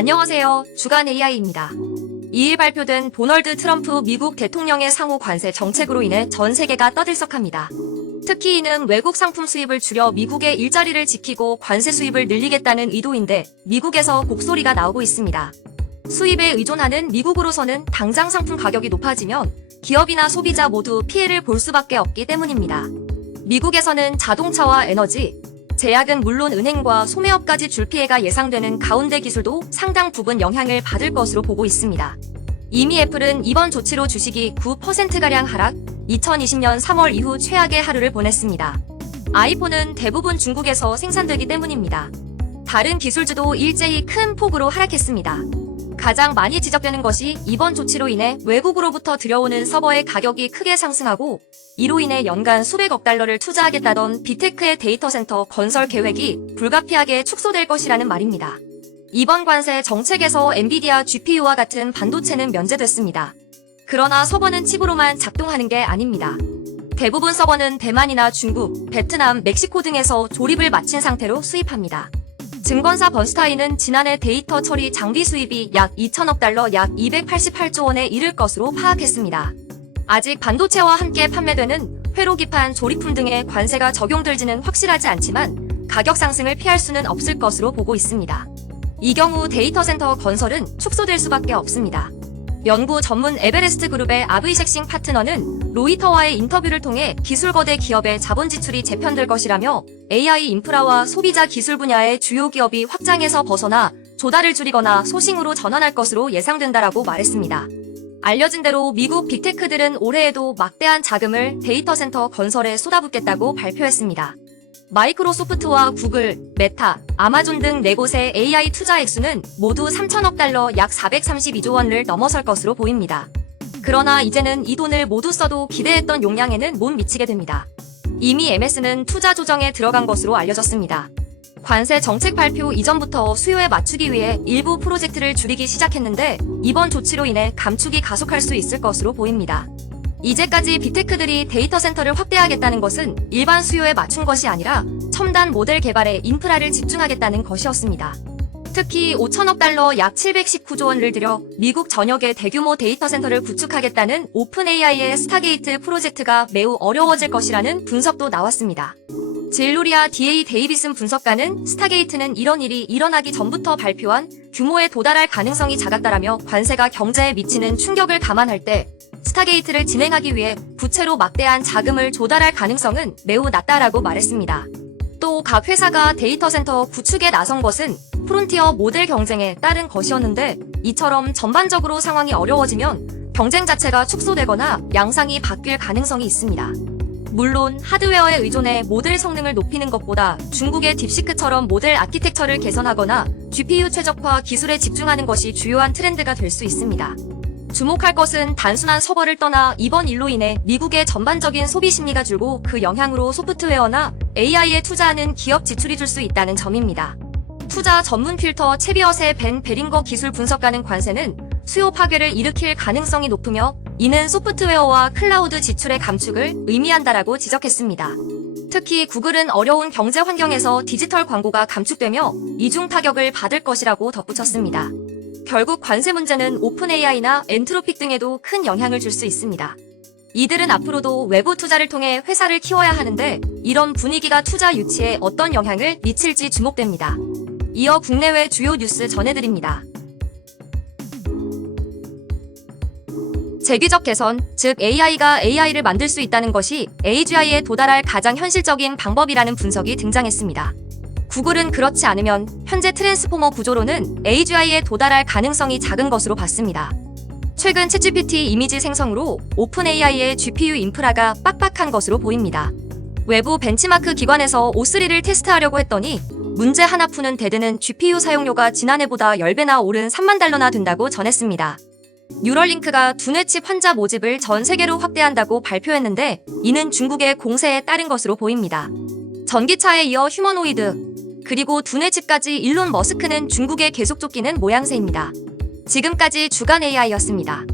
안녕하세요. 주간 AI입니다. 2일 발표된 도널드 트럼프 미국 대통령의 상호 관세 정책으로 인해 전 세계가 떠들썩합니다. 특히 이는 외국 상품 수입을 줄여 미국의 일자리를 지키고 관세 수입을 늘리겠다는 의도인데 미국에서 곡소리가 나오고 있습니다. 수입에 의존하는 미국으로서는 당장 상품 가격이 높아지면 기업이나 소비자 모두 피해를 볼 수밖에 없기 때문입니다. 미국에서는 자동차와 에너지, 제약은 물론 은행과 소매업까지 줄 피해가 예상되는 가운데 기술도 상당 부분 영향을 받을 것으로 보고 있습니다. 이미 애플은 이번 조치로 주식이 9%가량 하락, 2020년 3월 이후 최악의 하루를 보냈습니다. 아이폰은 대부분 중국에서 생산되기 때문입니다. 다른 기술주도 일제히 큰 폭으로 하락했습니다. 가장 많이 지적되는 것이 이번 조치로 인해 외국으로부터 들여오는 서버의 가격이 크게 상승하고 이로 인해 연간 수백억 달러를 투자하겠다던 빅테크의 데이터 센터 건설 계획이 불가피하게 축소될 것이라는 말입니다. 이번 관세 정책에서 엔비디아 GPU와 같은 반도체는 면제됐습니다. 그러나 서버는 칩으로만 작동하는 게 아닙니다. 대부분 서버는 대만이나 중국, 베트남, 멕시코 등에서 조립을 마친 상태로 수입합니다. 증권사 번스타인은 지난해 데이터 처리 장비 수입이 약 2천억 달러 약 288조 원에 이를 것으로 파악했습니다. 아직 반도체와 함께 판매되는 회로 기판, 조립품 등의 관세가 적용될지는 확실하지 않지만 가격 상승을 피할 수는 없을 것으로 보고 있습니다. 이 경우 데이터 센터 건설은 축소될 수밖에 없습니다. 연구 전문 에베레스트 그룹의 아브이섹싱 파트너는 로이터와의 인터뷰를 통해 기술 거대 기업의 자본 지출이 재편될 것이라며 AI 인프라와 소비자 기술 분야의 주요 기업이 확장에서 벗어나 조달을 줄이거나 소싱으로 전환할 것으로 예상된다라고 말했습니다. 알려진 대로 미국 빅테크들은 올해에도 막대한 자금을 데이터 센터 건설에 쏟아붓겠다고 발표했습니다. 마이크로소프트와 구글, 메타, 아마존 등 4곳의 AI 투자 액수는 모두 3천억 달러 약 432조 원을 넘어설 것으로 보입니다. 그러나 이제는 이 돈을 모두 써도 기대했던 용량에는 못 미치게 됩니다. 이미 MS는 투자 조정에 들어간 것으로 알려졌습니다. 관세 정책 발표 이전부터 수요에 맞추기 위해 일부 프로젝트를 줄이기 시작했는데 이번 조치로 인해 감축이 가속할 수 있을 것으로 보입니다. 이제까지 빅테크들이 데이터 센터를 확대하겠다는 것은 일반 수요에 맞춘 것이 아니라 첨단 모델 개발에 인프라를 집중하겠다는 것이었습니다. 특히 5천억 달러 약 719조 원을 들여 미국 전역에 대규모 데이터 센터를 구축하겠다는 오픈 AI의 스타게이트 프로젝트가 매우 어려워질 것이라는 분석도 나왔습니다. 질루리아 DA 데이비슨 분석가는 스타게이트는 이런 일이 일어나기 전부터 발표한 규모에 도달할 가능성이 작았다라며 관세가 경제에 미치는 충격을 감안할 때 스타게이트를 진행하기 위해 부채로 막대한 자금을 조달할 가능성은 매우 낮다라고 말했습니다. 또 각 회사가 데이터 센터 구축에 나선 것은 프론티어 모델 경쟁에 따른 것이었는데 이처럼 전반적으로 상황이 어려워지면 경쟁 자체가 축소되거나 양상이 바뀔 가능성이 있습니다. 물론 하드웨어에 의존해 모델 성능을 높이는 것보다 중국의 딥시크처럼 모델 아키텍처를 개선하거나 GPU 최적화 기술에 집중하는 것이 주요한 트렌드가 될 수 있습니다. 주목할 것은 단순한 서버를 떠나 이번 일로 인해 미국의 전반적인 소비 심리가 줄고 그 영향으로 소프트웨어나 AI에 투자하는 기업 지출이 줄 수 있다는 점입니다. 투자 전문 필터 채비엇의 벤 베링거 기술 분석가는 관세는 수요 파괴를 일으킬 가능성이 높으며 이는 소프트웨어와 클라우드 지출의 감축을 의미한다라고 지적했습니다. 특히 구글은 어려운 경제 환경에서 디지털 광고가 감축되며 이중 타격을 받을 것이라고 덧붙였습니다. 결국 관세 문제는 오픈 AI나 엔트로픽 등에도 큰 영향을 줄 수 있습니다. 이들은 앞으로도 외부 투자를 통해 회사를 키워야 하는데 이런 분위기가 투자 유치에 어떤 영향을 미칠지 주목됩니다. 이어 국내외 주요 뉴스 전해드립니다. 재규적 개선, 즉 AI가 AI를 만들 수 있다는 것이 AGI에 도달할 가장 현실적인 방법이라는 분석이 등장했습니다. 구글은 그렇지 않으면 현재 트랜스포머 구조로는 AGI에 도달할 가능성이 작은 것으로 봤습니다. 최근 챗GPT 이미지 생성으로 오픈 AI의 GPU 인프라가 빡빡한 것으로 보입니다. 외부 벤치마크 기관에서 O3를 테스트하려고 했더니 문제 하나 푸는 데드는 GPU 사용료가 지난해보다 10배나 오른 3만 달러나 든다고 전했습니다. 뉴럴링크가 두뇌칩 환자 모집을 전 세계로 확대한다고 발표했는데 이는 중국의 공세에 따른 것으로 보입니다. 전기차에 이어 휴머노이드, 그리고 두뇌칩까지 일론 머스크는 중국에 계속 쫓기는 모양새입니다. 지금까지 주간 AI였습니다.